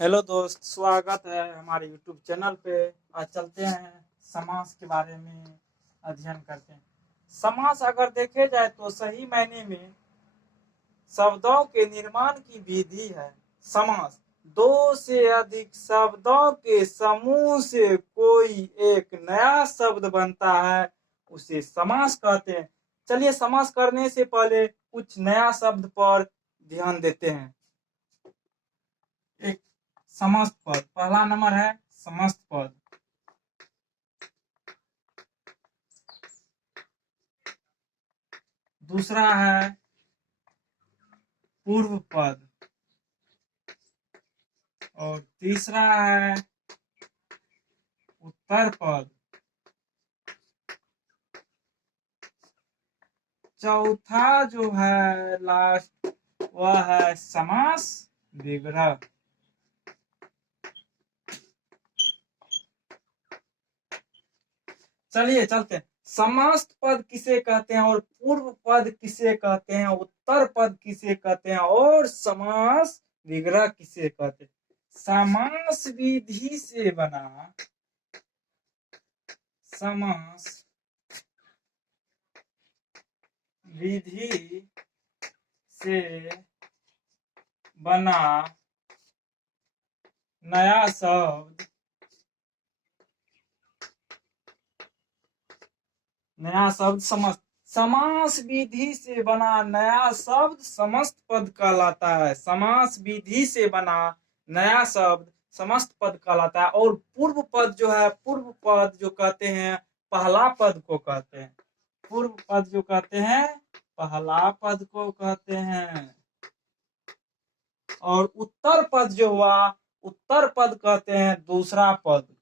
Hello दोस्त, स्वागत है हमारे यूट्यूब चैनल पे। आज चलते हैं समास के बारे में अध्ययन करते हैं। समास अगर देखे जाए तो सही मायने में शब्दों के निर्माण की विधि है। समास दो से अधिक शब्दों के समूह से कोई एक नया शब्द बनता है, उसे समास कहते हैं। चलिए समास करने से पहले कुछ नया शब्द पर ध्यान देते हैं। एक समस्त पद, पहला नंबर है समस्त पद। दूसरा है पूर्व पद और तीसरा है उत्तर पद। चौथा जो है लास्ट, वह है समास विग्रह। चलिए चलते हैं। समस्त पद किसे कहते हैं और पूर्व पद किसे कहते हैं, उत्तर पद किसे कहते हैं और समास विग्रह किसे कहते हैं। समास विधि से बना समास विधि से बना नया शब्द समस्त। समास विधि से बना नया शब्द समस्त पद कहलाता है। समास विधि से बना नया शब्द समस्त पद कहलाता है। और पूर्व पद जो है, पूर्व पद जो कहते हैं पहला पद को कहते हैं। पूर्व पद जो कहते हैं पहला पद को कहते हैं। और उत्तर पद जो हुआ, उत्तर पद कहते हैं दूसरा पद को।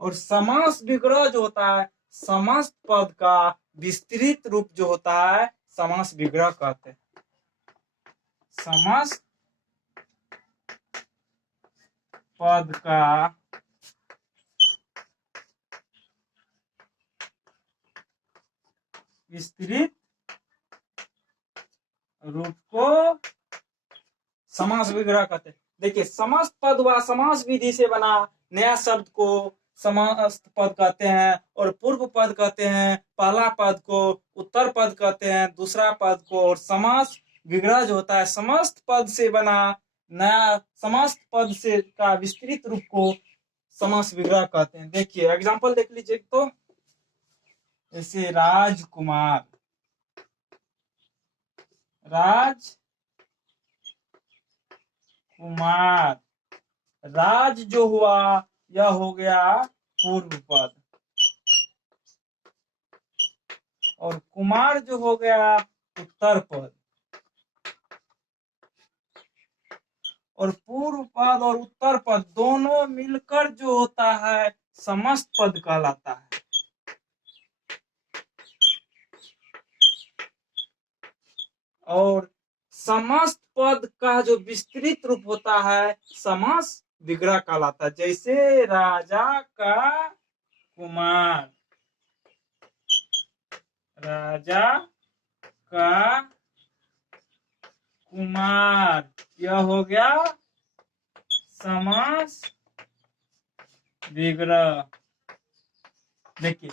और समास विग्रह जो होता है, समस्त पद का विस्तृत रूप जो होता है, समास विग्रह कहते हैं। समस्त पद का विस्तृत रूप को समास विग्रह कहते हैं। देखिए, समस्त पद व समास विधि से बना नया शब्द को समस्त पद कहते हैं। और पूर्व पद कहते हैं पहला पद को, उत्तर पद कहते हैं दूसरा पद को। और समास विग्रह जो होता है, समस्त पद से बना नया समस्त पद से का विस्तृत रूप को समास विग्रह कहते हैं। देखिए एग्जाम्पल देख लीजिए तो, जैसे राजकुमार, राजकुमार। राज जो हुआ यह हो गया पूर्व पद, और कुमार जो हो गया उत्तर पद। और पूर्व पद और उत्तर पद दोनों मिलकर जो होता है समस्त पद कहलाता है। और समस्त पद का जो विस्तृत रूप होता है समास विग्रह कहलाता है। जैसे राजा का कुमार, राजा का कुमार, यह हो गया समास विग्रह। देखिए,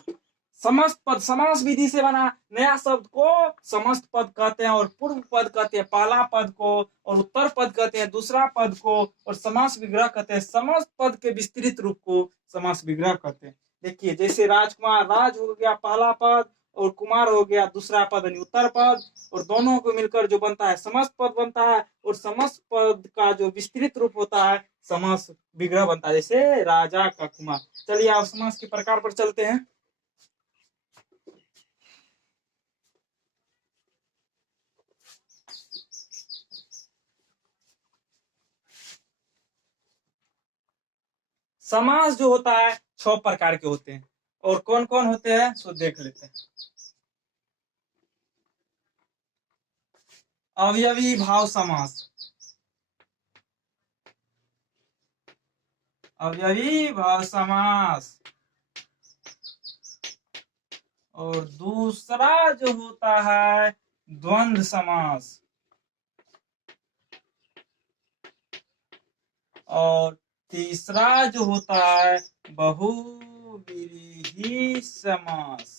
समस्त पद समास विधि से बना नया शब्द को समस्त पद कहते हैं। और पूर्व पद कहते हैं पहला पद को, और उत्तर पद कहते हैं दूसरा पद को। और समास विग्रह कहते हैं समस्त पद के विस्तृत रूप को समास विग्रह कहते हैं। देखिए, जैसे राजकुमार, राज हो गया पहला पद और कुमार हो गया दूसरा पद यानी उत्तर पद, और दोनों को मिलकर जो बनता है समस्त पद बनता है। और समस्त पद का जो विस्तृत रूप होता है समास विग्रह बनता है, जैसे राजा का कुमार। चलिए आप समास के प्रकार पर चलते हैं। समास जो होता है 6 प्रकार के होते हैं। और कौन कौन होते हैं सो देख लेते हैं। अवयवी भाव समास, अवयवी भाव समास। और दूसरा जो होता है द्वंद्व समास, और तीसरा जो होता है बहुव्रीहि समास,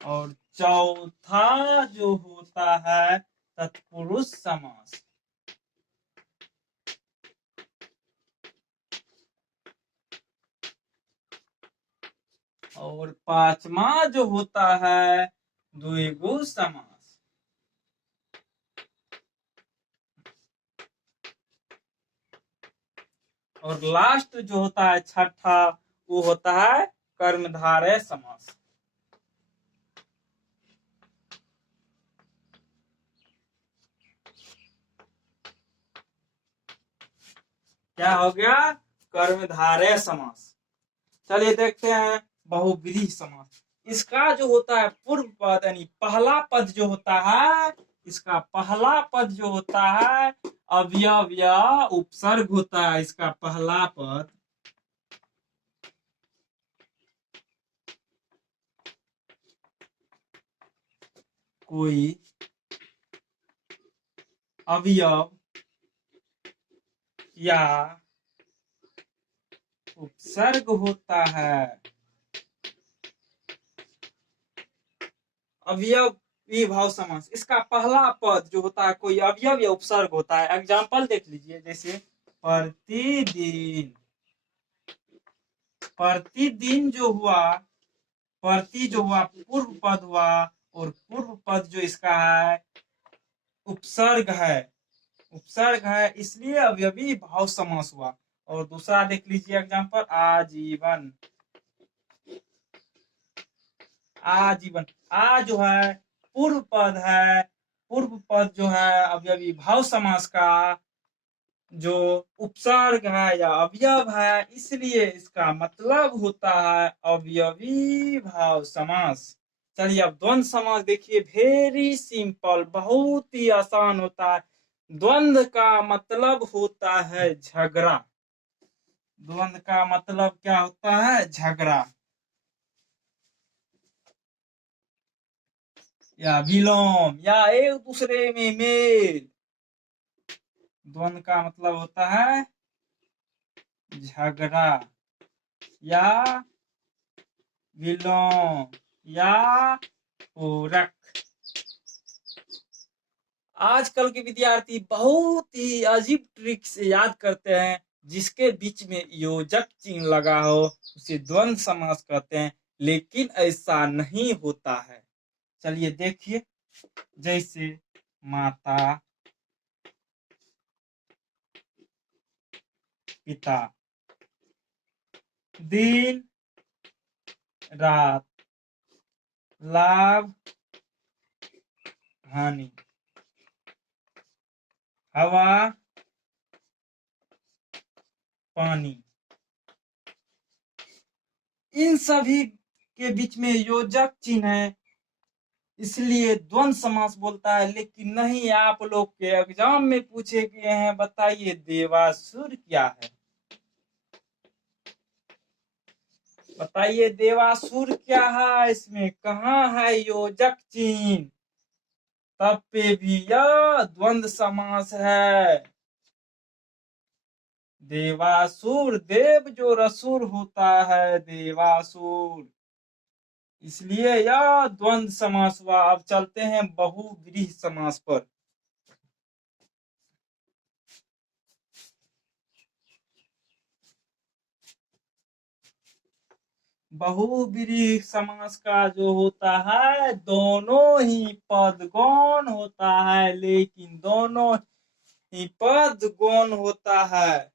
और चौथा जो होता है तत्पुरुष समास। और पांचवा जो होता है द्विगु समास। और लास्ट जो होता है छठा, वो होता है कर्मधारय समास। क्या हो गया? कर्मधारय समास। चलिए देखते हैं बहुव्रीहि समास। इसका जो होता है पूर्व पद यानी पहला पद जो होता है, इसका पहला पद जो होता है अवयव या उपसर्ग होता है। इसका पहला पद कोई अवयव या उपसर्ग होता है। अवयव विभाव समास, इसका पहला पद जो होता है कोई अवयव या उपसर्ग होता है। एग्जाम्पल देख लीजिए, जैसे प्रतिदिन। प्रतिदिन जो हुआ, प्रति जो हुआ पूर्व पद हुआ, और पूर्व पद जो इसका है उपसर्ग है। उपसर्ग है, इसलिए अवयवी भाव समास हुआ। और दूसरा देख लीजिए एग्जाम्पल, आजीवन। आजीवन, आ जो है पूर्व पद है। पूर्व पद जो है अवयवी भाव समास का जो उपसर्ग है या अवयव है, इसलिए इसका मतलब होता है अवयवी भाव समास। चलिए अब द्वंद्व समास देखिए, वेरी सिंपल, बहुत ही आसान होता है। द्वंद्व का मतलब होता है झगड़ा। द्वंद्व का मतलब क्या होता है? झगड़ा या विलोम या एक दूसरे में मेल। द्वंद्व का मतलब होता है झगड़ा या विलोम या पूरक। आजकल के विद्यार्थी बहुत ही अजीब ट्रिक से याद करते हैं। जिसके बीच में योजक चिन्ह लगा हो उसे द्वंद्व समास कहते हैं, लेकिन ऐसा नहीं होता है। चलिए देखिए, जैसे माता पिता, दिन रात, लाभ हानि, हवा पानी, इन सभी के बीच में योजक चिन्ह है, इसलिए द्वंद्व समास बोलता है। लेकिन नहीं, आप लोग के एग्जाम में पूछे गए हैं, बताइए देवासुर क्या है? बताइए देवासुर क्या है? इसमें कहाँ है योजक चिन्ह? तब पे भी यह द्वंद्व समास है। देवासुर, देव जो रसुर होता है, देवासुर, इसलिए यह द्वंद्व समास हुआ। अब चलते हैं बहुव्रीहि समास पर। बहुव्रीहि समास का जो होता है दोनों ही पद गौण होता है, लेकिन दोनों ही पद गौण होता है,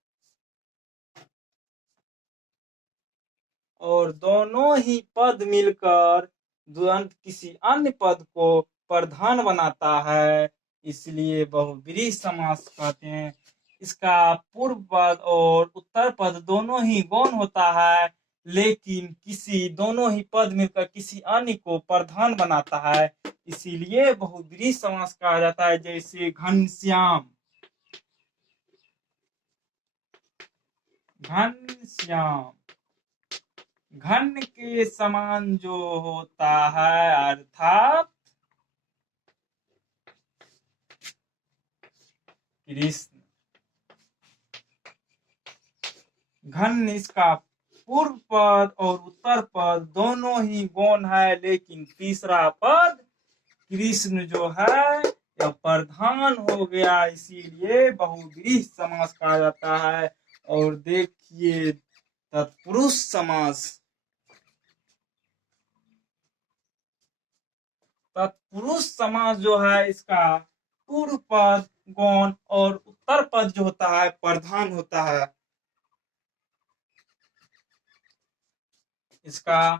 और दोनों ही पद मिलकर किसी अन्य पद को प्रधान बनाता है, इसलिए बहुव्रीहि समास कहते हैं। इसका पूर्व पद और उत्तर पद दोनों ही गौण होता है, लेकिन किसी दोनों ही पद मिलकर किसी अन्य को प्रधान बनाता है, इसीलिए बहुव्रीहि समास कहा जाता है। जैसे घनश्याम, घनश्याम, घन के समान जो होता है अर्थात कृष्ण। घन इसका पूर्व पद और उत्तर पद दोनों ही गौण है, लेकिन तीसरा पद कृष्ण जो है यह प्रधान हो गया, इसीलिए बहुव्रीहि समास कहा जाता है। और देखिए तत्पुरुष समास। तत्पुरुष समास जो है इसका पूर्व पद गौण और उत्तर पद जो होता है प्रधान होता है। इसका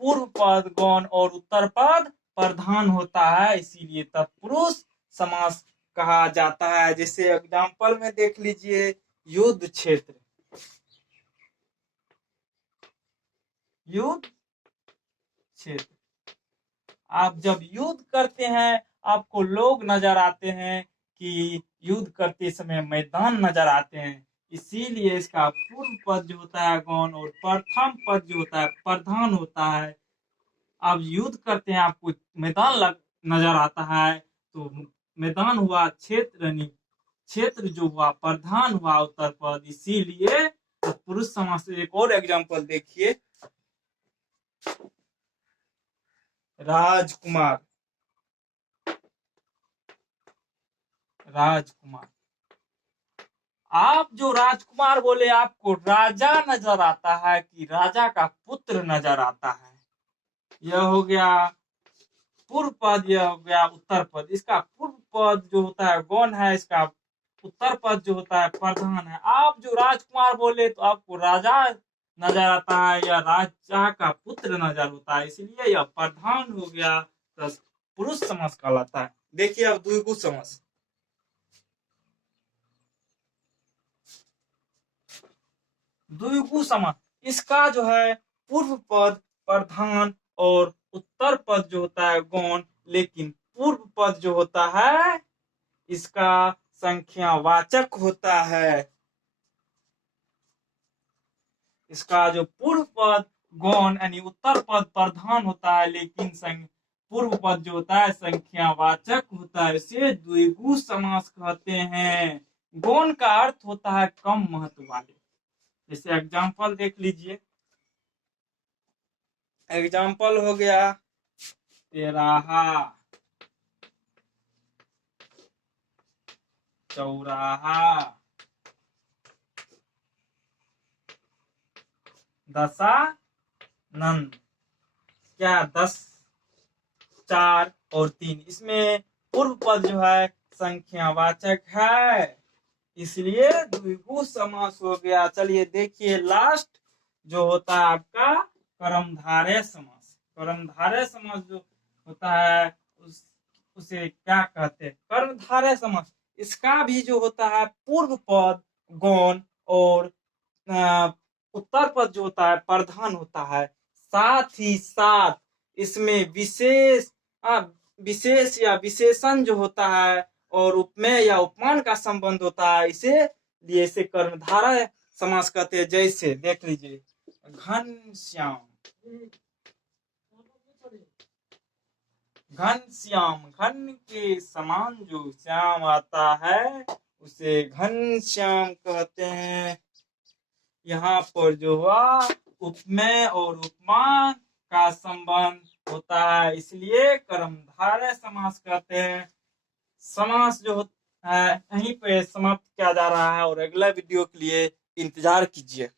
पूर्व पद गौण और उत्तर पद प्रधान होता है, इसीलिए तत्पुरुष समास कहा जाता है। जैसे एग्जाम्पल में देख लीजिए, युद्ध क्षेत्र। युद्ध क्षेत्र, आप जब युद्ध करते हैं आपको लोग नजर आते हैं कि युद्ध करते समय मैदान नजर आते हैं, इसीलिए इसका पूर्व पद जो होता है गौण और प्रथम पद जो होता है प्रधान होता है। आप युद्ध करते हैं आपको मैदान नजर आता है, तो मैदान हुआ क्षेत्र, क्षेत्र जो हुआ प्रधान हुआ उत्तर पद, इसीलिए पुरुष समास से एक और एग्जांपल देखिए, राजकुमार। राजकुमार, आप जो राजकुमार बोले आपको राजा नजर आता है कि राजा का पुत्र नजर आता है। यह हो गया पूर्व पद, यह हो गया उत्तर पद। इसका पूर्व पद जो होता है गौण है, इसका उत्तर पद जो होता है प्रधान है। आप जो राजकुमार बोले तो आपको राजा नजर आता है या राजा का पुत्र नजर होता है, इसलिए यह प्रधान हो गया, तो पुरुष समास कहलाता है। देखिए अब द्विगु समास। द्विगु समास, इसका जो है पूर्व पद प्रधान और उत्तर पद जो होता है गौण, लेकिन पूर्व पद जो होता है इसका संख्यावाचक होता है। इसका जो पूर्व पद गौण यानी उत्तर पद प्रधान होता है, लेकिन पूर्व पद जो होता है संख्यावाचक होता है, इसे द्विगु समास कहते हैं। गौण का अर्थ होता है कम महत्व वाले। जैसे एग्जाम्पल देख लीजिए, एग्जाम्पल हो गया तेराहा, चौराहा, दशानन। क्या 10, 4 और 3, इसमें पूर्व पद जो है संख्यावाचक है, इसलिए द्विगु समास हो गया। चलिए देखिए लास्ट जो होता है आपका कर्मधारय समास। कर्मधारय समास जो होता है उसे क्या कहते हैं, कर्मधारय समास। इसका भी जो होता है पूर्व पद गौण और उत्तर पद जो होता है प्रधान होता है, साथ ही साथ इसमें विशेष या विशेषण जो होता है और उपमेय या उपमान का संबंध होता है, इसे इसे कर्मधारय समास कहते हैं। जैसे देख लीजिए, घनश्याम। घनश्याम, घन के समान जो श्याम आता है उसे घनश्याम कहते हैं। यहाँ पर जो हुआ उपमेय और उपमान का संबंध होता है, इसलिए कर्मधारय समास कहते हैं। समास जो है यहीं पे समाप्त किया जा रहा है और अगला वीडियो के लिए इंतजार कीजिए।